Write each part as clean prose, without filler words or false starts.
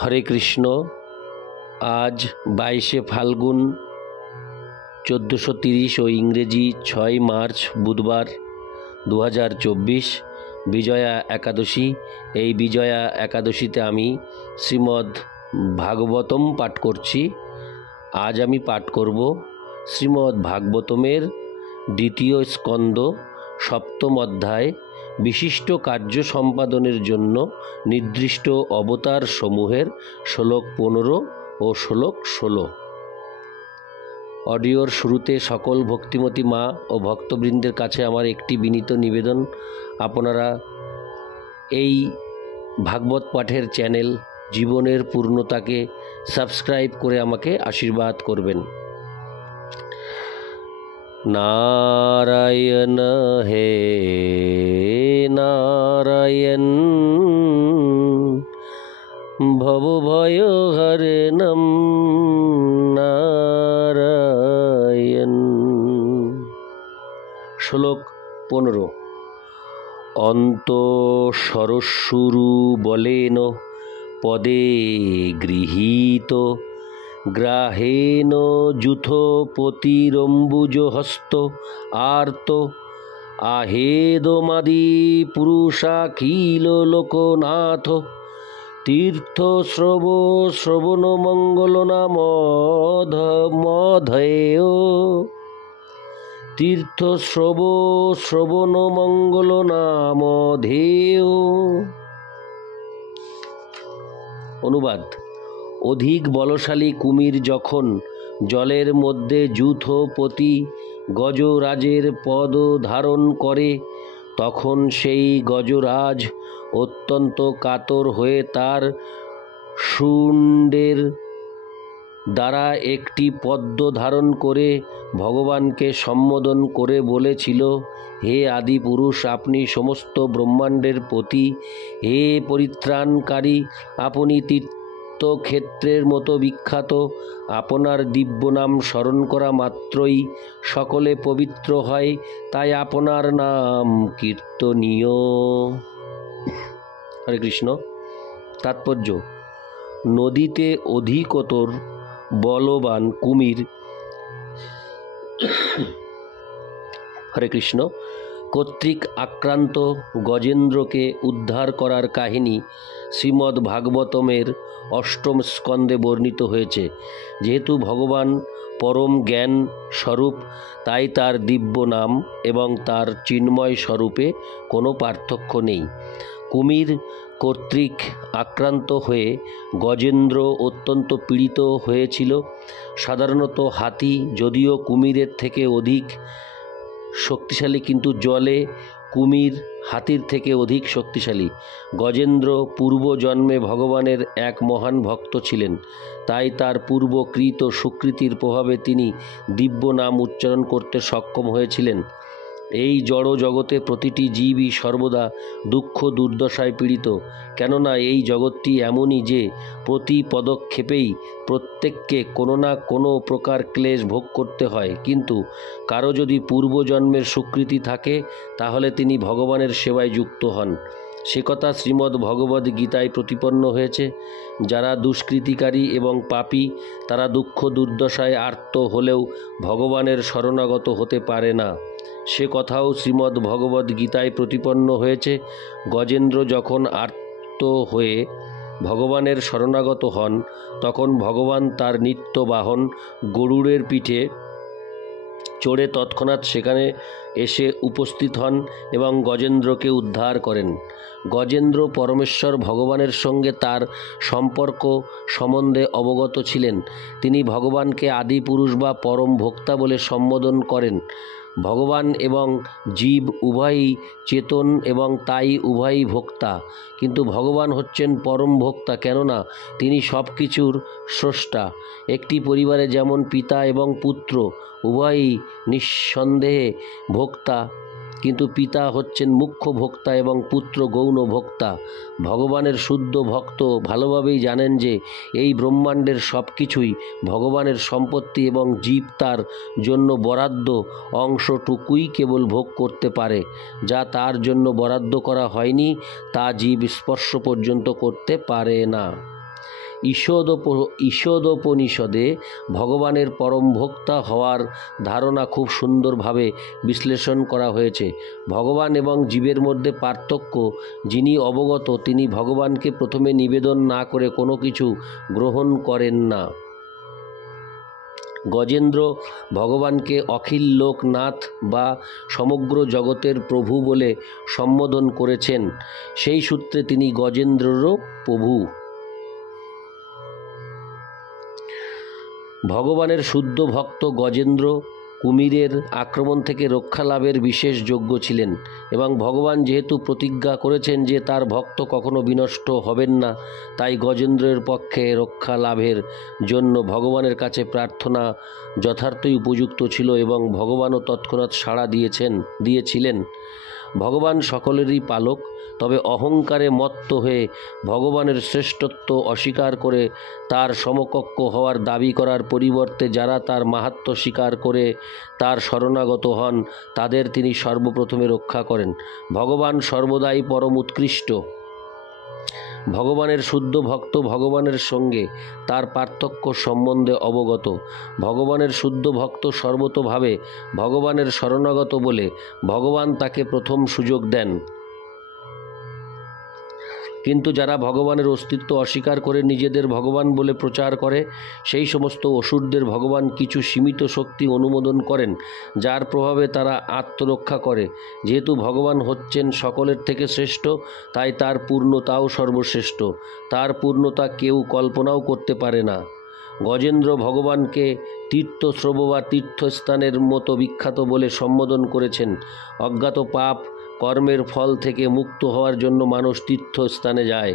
হরে কৃষ্ণ। আজ 22শে ফাল্গুন 1430 ও ইংরেজি 6 মার্চ বুধবার 2024 বিজয়া একাদশী। এই বিজয়া একাদশীতে আমি শ্রীমদ্ ভাগবতম পাঠ করছি। আজ আমি পাঠ করব শ্রীমদ্ ভাগবতমের দ্বিতীয় স্কন্দ 7ম অধ্যায়, বিশিষ্ট কার্য সম্পাদনের জন্য নির্দিষ্ট অবতার সমূহের শ্লোক 15 ও শ্লোক 16। অডিওর শুরুতে সকল ভক্তিমতী মা ও ভক্তবৃন্দের কাছে আমার একটি বিনীত নিবেদন, আপনারা এই ভাগবত পাঠের চ্যানেল জীবনের পূর্ণতাকে সাবস্ক্রাইব করে আমাকে আশীর্বাদ করবেন। নারায়ণ হে নারায়ণ ভবভয় হরণম নারায়ণ। শ্লোক 15। অন্ত সরস্বরু বলেন পদে গৃহীত গ্রাহেণ যুথপতিরম্বুজ হস্ত আর্ত আহেদমাদি পুরুষাখিল লোকনাথ তীর্থ শ্রবণ মঙ্গল নামধেয়। তীর্থ শ্রবণ মঙ্গল নামধেয়। অনুবাদ: অধিক বলশালী কুমির যখন জলের মধ্যে যূথপতি গজরাজের পদ ধারণ করে, তখন সেই গজরাজ অত্যন্ত কাতর হয়ে তার শুণ্ডের দ্বারা একটি পদ্ম ধারণ করে ভগবানকে সম্বোধন করে বলেছিল, হে আদি পুরুষ, আপনি সমস্ত ব্রহ্মাণ্ডের পতি। হে পরিত্রাণকারী, আপনি তীর্থক্ষেত্রের মতো বিখ্যাত। আপনার দিব্য নাম স্মরণ করা মাত্রই সকলে পবিত্র হয়, তাই আপনার নাম কীর্তনীয়। হরে কৃষ্ণ। তাৎপর্য: নদীতে অধিকতর বলবান কুমির হরে কৃষ্ণ কর্তৃক আক্রান্ত গজেন্দ্রকে উদ্ধার করার কাহিনী শ্রীমদ্ ভাগবতমের 8ম স্কন্ধে বর্ণিত হয়েছে। যেহেতু ভগবান পরম জ্ঞান স্বরূপ, তাই তার দিব্য নাম এবং তার চিন্ময় স্বরূপে কোনো পার্থক্য নেই। কুমির কর্তৃক আক্রান্ত হয়ে গজেন্দ্র অত্যন্ত পীড়িত হয়েছিল। সাধারণত হাতি যদিও কুমিরের থেকে অধিক শক্তিশালী, কিন্তু জলে কুমির হাতির থেকে অধিক শক্তিশালী। গজেন্দ্র পূর্বজন্মে ভগবানের এক মহান ভক্ত ছিলেন, তাই তার পূর্বকৃত সুকৃতির প্রভাবে তিনি দিব্য নাম উচ্চারণ করতে সক্ষম হয়েছিলেন। এই জড় জগতে প্রতিটি জীবই সর্বদা দুঃখ দুর্দশায় পীড়িত, কেননা এই জগৎটি এমনই যে প্রতি পদক্ষেপেই প্রত্যেককে কোনো না কোনো প্রকার ক্লেশ ভোগ করতে হয়। কিন্তু কারো যদি পূর্বজন্মের সুকৃতি থাকে, তাহলে তিনি ভগবানের সেবায় যুক্ত হন। সে কথা শ্রীমদ্ ভগবদ্ গীতায় প্রতিপন্ন হয়েছে। যারা দুষ্কৃতিকারী এবং পাপী, তারা দুঃখ দুর্দশায় আর্ত হলেও ভগবানের শরণাগত হতে পারে না। সে কথাও শ্রীমদ্ ভগবদ্ গীতায় প্রতিপন্ন হয়েছে। গজেন্দ্র যখন আর্ত হয়ে ভগবানের শরণাগত হন, তখন ভগবান তার নিত্য বাহন গরুড়ের পিঠে চড়ে তৎক্ষণাৎ সেখানে এসে উপস্থিত হন এবং গজেন্দ্রকে উদ্ধার করেন। গজেন্দ্র পরমেশ্বর ভগবানের সঙ্গে তার সম্পর্ক সম্বন্ধে অবগত ছিলেন। তিনি ভগবানকে আদি পুরুষ বা পরম ভোক্তা বলে সম্বোধন করেন। ভগবান এবং জীব উভয়ই চেতন এবং তাই উভয়ই ভোক্তা, কিন্তু ভগবান হচ্ছেন পরম ভোক্তা, কেননা তিনি সব কিছুর স্রষ্টা। একটি পরিবারে যেমন পিতা এবং পুত্র উভয়ই নিঃসন্দেহে ভোক্তা, কিন্তু পিতা হচ্ছেন মুখ্য ভোক্তা এবং পুত্র গৌণ ভোক্তা। ভগবানের শুদ্ধ ভক্ত ভালোভাবেই জানেন যে এই ব্রহ্মাণ্ডের সব কিছুই ভগবানের সম্পত্তি এবং জীব তার জন্য বরাদ্দ অংশটুকুই কেবল ভোগ করতে পারে। যা তার জন্য বরাদ্দ করা হয়নি তা জীব স্পর্শ পর্যন্ত করতে পারে না। ঈশোদোপনিষদে ভগবানের পরম ভোক্তা হওয়ার ধারণা খুব সুন্দরভাবে বিশ্লেষণ করা হয়েছে। ভগবান এবং জীবের মধ্যে পার্থক্য যিনি অবগত, তিনি ভগবানকে প্রথমে নিবেদন না করে কোনো কিছু গ্রহণ করেন না। গজেন্দ্র ভগবানকে অখিল লোকনাথ বা সমগ্র জগতের প্রভু বলে সম্বোধন করেছেন, সেই সূত্রে তিনি গজেন্দ্ররও প্রভু। ভগবানের শুদ্ধ ভক্ত গজেন্দ্র কুমিরের আক্রমণ থেকে রক্ষা লাভের বিশেষ যোগ্য ছিলেন এবং ভগবান যেহেতু প্রতিজ্ঞা করেছেন যে তার ভক্ত কখনো বিনষ্ট হবেন না, তাই গজেন্দ্রের পক্ষে রক্ষা লাভের জন্য ভগবানের কাছে প্রার্থনা যথার্থই উপযুক্ত ছিল এবং ভগবানও তৎক্ষণাৎ সাড়া দিয়েছিলেন। ভগবান সকলেরই পালক, তবে অহংকারে মত্ত হয়ে ভগবানের শ্রেষ্ঠত্ব অস্বীকার করে তার সমকক্ষ হওয়ার দাবি করার পরিবর্তে যারা তার মাহাত্ম্য স্বীকার করে তার শরণাগত হন, তাদের তিনি সর্বপ্রথমে রক্ষা করেন। ভগবান সর্বদাই পরম উৎকৃষ্ট। ভগবানের শুদ্ধ ভক্ত ভগবানের সঙ্গে তার পার্থক্য সম্বন্ধে অবগত। ভগবানের শুদ্ধ ভক্ত সর্বতোভাবে ভগবানের শরণাগত বলে ভগবান তাকে প্রথম সুযোগ দেন। কিন্তু যারা ভগবানের অস্তিত্ব অস্বীকার করে নিজেদের ভগবান বলে প্রচার করে, সেই সমস্ত অসুরদের ভগবান কিছু সীমিত শক্তি অনুমোদন করেন, যার প্রভাবে তারা আত্মরক্ষা করে। যেহেতু ভগবান হচ্ছেন সকলের থেকে শ্রেষ্ঠ, তাই তার পূর্ণতাও সর্বশ্রেষ্ঠ। তার পূর্ণতা কেউ কল্পনাও করতে পারে না। গজেন্দ্র ভগবানকে তীর্থস্রব বা তীর্থস্থানের মতো বিখ্যাত বলে সম্বোধন করেছেন। অজ্ঞাত পাপ কর্মের ফল থেকে মুক্ত হওয়ার জন্য মানুষ তীর্থস্থানে যায়।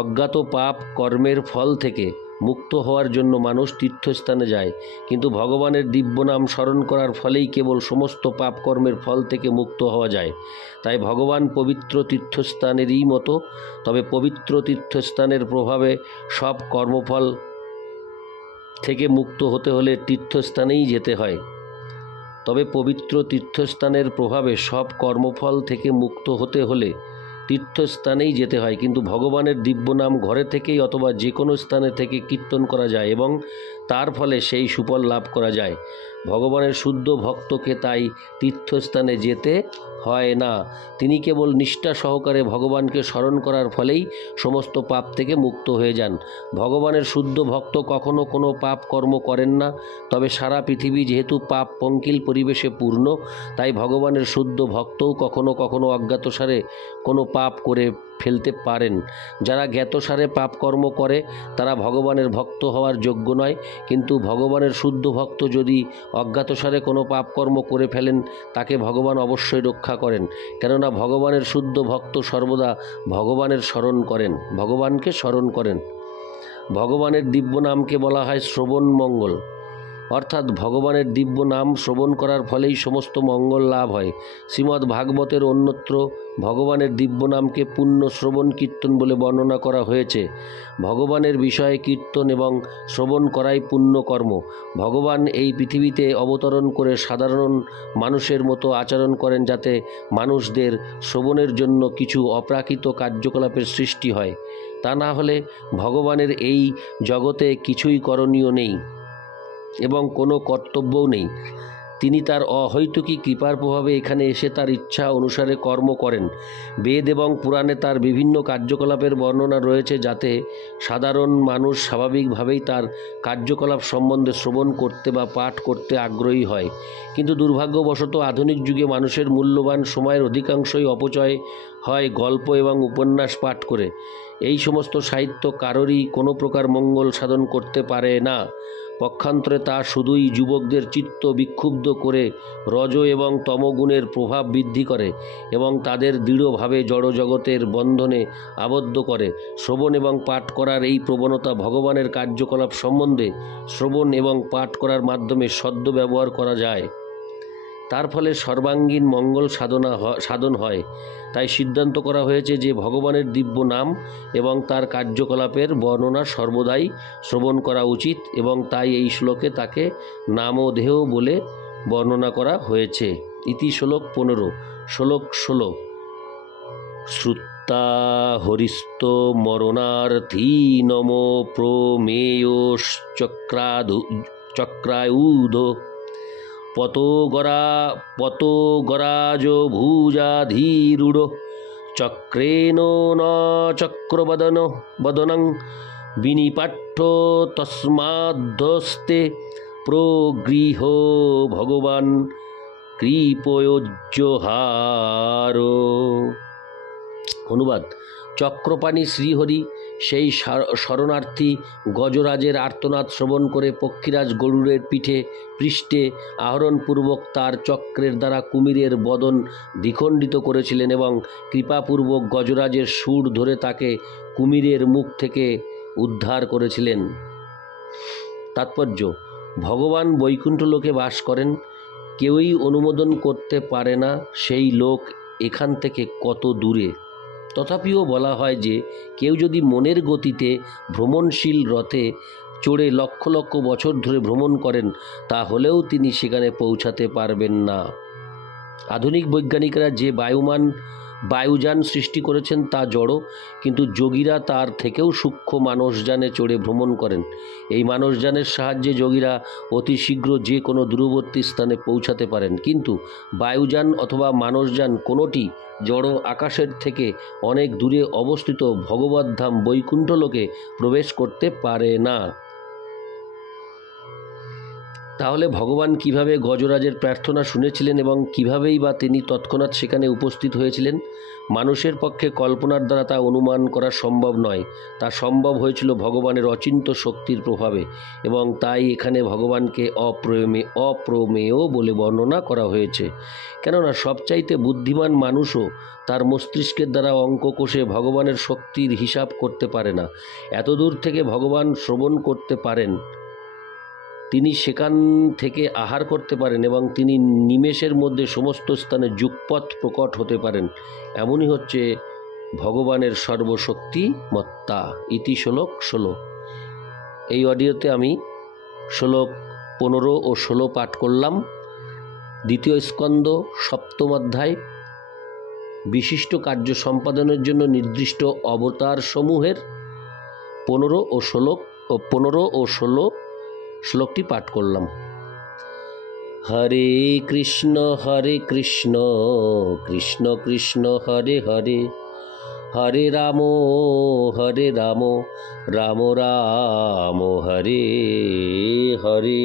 অজ্ঞাত পাপ কর্মের ফল থেকে মুক্ত হওয়ার জন্য মানুষ তীর্থস্থানে যায়, কিন্তু ভগবানের দিব্য নাম স্মরণ করার ফলেই কেবল সমস্ত পাপ কর্মের ফল থেকে মুক্ত হওয়া যায়। তাই ভগবান পবিত্র তীর্থস্থানেরই মতো, তবে পবিত্র তীর্থস্থানের প্রভাবে সব কর্মফল থেকে মুক্ত হতে হলে তীর্থস্থানেই যেতে হয়। তবে পবিত্র তীর্থস্থানের প্রভাবে সব কর্মফল থেকে মুক্ত হতে হলে তীর্থস্থানেই যেতে হয়, কিন্তু ভগবানের দিব্য নাম ঘরে থেকেই অথবা যে কোনো স্থানে থেকে কীর্তন করা যায় এবং তার ফলে সেই সুফল লাভ করা যায়। ভগবানের শুদ্ধ ভক্তকে তাই তীর্থস্থানে যেতে হয় না। তিনি কেবল নিষ্ঠা সহকারে ভগবানকে স্মরণ করার ফলেই সমস্ত পাপ থেকে মুক্ত হয়ে যান। ভগবানের শুদ্ধ ভক্ত কখনো কোনো পাপ কর্ম করেন না, তবে সারা পৃথিবী যেহেতু পাপ পঙ্কিল পরিবেশে পূর্ণ, তাই ভগবানের শুদ্ধ ভক্তও কখনো কখনো অজ্ঞাতসারে কোনো পাপ করে ফেলতে পারেন। যারা জ্ঞাতসারে পাপকর্ম করে তারা ভগবানের ভক্ত হওয়ার যোগ্য নয়, কিন্তু ভগবানের শুদ্ধ ভক্ত যদি অজ্ঞাতসারে কোনো পাপকর্ম করে ফেলেন, তাকে ভগবান অবশ্যই রক্ষা করেন, কেননা ভগবানের শুদ্ধ ভক্ত সর্বদা ভগবানকে স্মরণ করেন। ভগবানের দিব্য নামকে বলা হয় শ্রবণ মঙ্গল, অর্থাৎ ভগবানের দিব্য নাম শ্রবণ করার ফলেই সমস্ত মঙ্গল লাভ হয়। শ্রীমদ্ ভাগবতের অন্যত্র ভগবানের দিব্য নামকে পুণ্য শ্রবণ কীর্তন বলে বর্ণনা করা হয়েছে। ভগবানের বিষয়ে কীর্তন এবং শ্রবণ করাই পুণ্যকর্ম। ভগবান এই পৃথিবীতে অবতরণ করে সাধারণ মানুষের মতো আচরণ করেন, যাতে মানুষদের শ্রবণের জন্য কিছু অপ্রাকৃত কার্যকলাপের সৃষ্টি হয়। তা না হলে ভগবানের এই জগতে কিছুই করণীয় নেই এবং কোনো কর্তব্যও নেই। তিনি তার অহৈতুকী কৃপার প্রভাবে এখানে এসে তার ইচ্ছা অনুসারে কর্ম করেন। বেদ এবং পুরাণে তার বিভিন্ন কার্যকলাপের বর্ণনা রয়েছে, যাতে সাধারণ মানুষ স্বাভাবিকভাবেই তার কার্যকলাপ সম্বন্ধে শ্রবণ করতে বা পাঠ করতে আগ্রহী হয়। কিন্তু দুর্ভাগ্যবশত আধুনিক যুগে মানুষের মূল্যবান সময়ের অধিকাংশই অপচয় হয় গল্প এবং উপন্যাস পাঠ করে। এই সমস্ত সাহিত্য কারোরই কোনো প্রকার মঙ্গল সাধন করতে পারে না। পক্ষান্তরে তা শুধুই যুবকদের চিত্ত বিক্ষুব্ধ করে রজ এবং তমগুণের প্রভাব বৃদ্ধি করে এবং তাদের দৃঢ়ভাবে জড়জগতের বন্ধনে আবদ্ধ করে। শ্রবণ এবং পাঠ করার এই প্রবণতা ভগবানের কার্যকলাপ সম্বন্ধে শ্রবণ এবং পাঠ করার মাধ্যমে সদ্ব্যবহার করা যায়। তার ফলে সর্বাঙ্গীন মঙ্গল সাধন হয়। তাই সিদ্ধান্ত করা হয়েছে যে ভগবানের দিব্য নাম এবং তার কার্যকলাপের বর্ণনা সর্বদাই শ্রবণ করা উচিত, এবং তাই এই শ্লোকে তাকে নামধেয় বলে বর্ণনা করা হয়েছে। ইতি শ্লোক 15। শ্লোক 16। মত্তা হরিস্ত মরণার্থী নম প্রমেয়শ্চক্রায়ুধ পতগরাজ ভুজাধীরূঢ় চক্রেণ ন চক্রবদনং বিনিপাঠ্য তস্মাদ্ধস্তে প্রগৃহ ভগবান কৃপয়োজ্জহার। অনুবাদ: চক্রপাণি শ্রীহরি সেই শরণার্থী গজরাজের আর্তনাদ শ্রবণ করে পক্ষীরাজ গরুড়ের পৃষ্ঠে আহরণপূর্বক তার চক্রের দ্বারা কুমিরের বদন দ্বিখণ্ডিত করেছিলেন এবং কৃপাপূর্বক গজরাজের সুর ধরে তাকে কুমিরের মুখ থেকে উদ্ধার করেছিলেন। তাৎপর্য: ভগবান বৈকুণ্ঠ লোকে বাস করেন, কেউই অনুমোদন করতে পারে না সেই লোক এখান থেকে কত দূরে। তথাপিও বলা হয় যে কেউ যদি মনের গতিতে ভ্রমণশীল রথে চড়ে লক্ষ লক্ষ বছর ধরে ভ্রমণ করেন তাহলেও তিনি সেখানে পৌঁছাতে পারবেন না। আধুনিক বৈজ্ঞানিকরা যে বায়ুযান সৃষ্টি করেছেন তা জড়, কিন্তু যোগীরা তার থেকেও সূক্ষ্ম মানসযানে চড়ে ভ্রমণ করেন। এই মানসযানের সাহায্যে যোগীরা অতি শীঘ্র যে কোনো দূরবর্তী স্থানে পৌঁছাতে পারেন, কিন্তু বায়ুযান অথবা মানসযান কোনোটি জড় আকাশের থেকে অনেক দূরে অবস্থিত ভগবদ্ধাম বৈকুণ্ঠ লোকে প্রবেশ করতে পারে না। তাহলে ভগবান কিভাবে গজরাজের প্রার্থনা শুনেছিলেন এবং কিভাবেই বা তিনি তৎক্ষণাৎ সেখানে উপস্থিত হয়েছিলেন? মানুষের পক্ষে কল্পনার দ্বারা তা অনুমান করা সম্ভব নয়। তা সম্ভব হয়েছিল ভগবানের অচিন্ত শক্তির প্রভাবে, এবং তাই এখানে ভগবানকে অপ্রমেয় বলে বর্ণনা করা হয়েছে। কেননা সবচাইতে বুদ্ধিমান মানুষও তার মস্তিষ্কের দ্বারা অঙ্ক কষে ভগবানের শক্তির হিসাব করতে পারে না। এতদূর থেকে ভগবান শ্রবণ করতে পারেন, তিনি সেখান থেকে আহার করতে পারেন এবং তিনি নিমেষের মধ্যে সমস্ত স্থানে যুগপৎ প্রকট হতে পারেন। এমনই হচ্ছে ভগবানের সর্বশক্তিমত্তা। ইতি শ্লোক 16। এই অডিওতে আমি শ্লোক 15 ও 16 পাঠ করলাম। দ্বিতীয় স্কন্দ 7ম অধ্যায় বিশিষ্ট কার্য সম্পাদনের জন্য নির্দিষ্ট অবতার সমূহের 15 ও 16 শ্লোকটি পাঠ করলাম। হরে কৃষ্ণ কৃষ্ণ কৃষ্ণ হরে হরে, হরে রাম রাম রাম হরে হরে।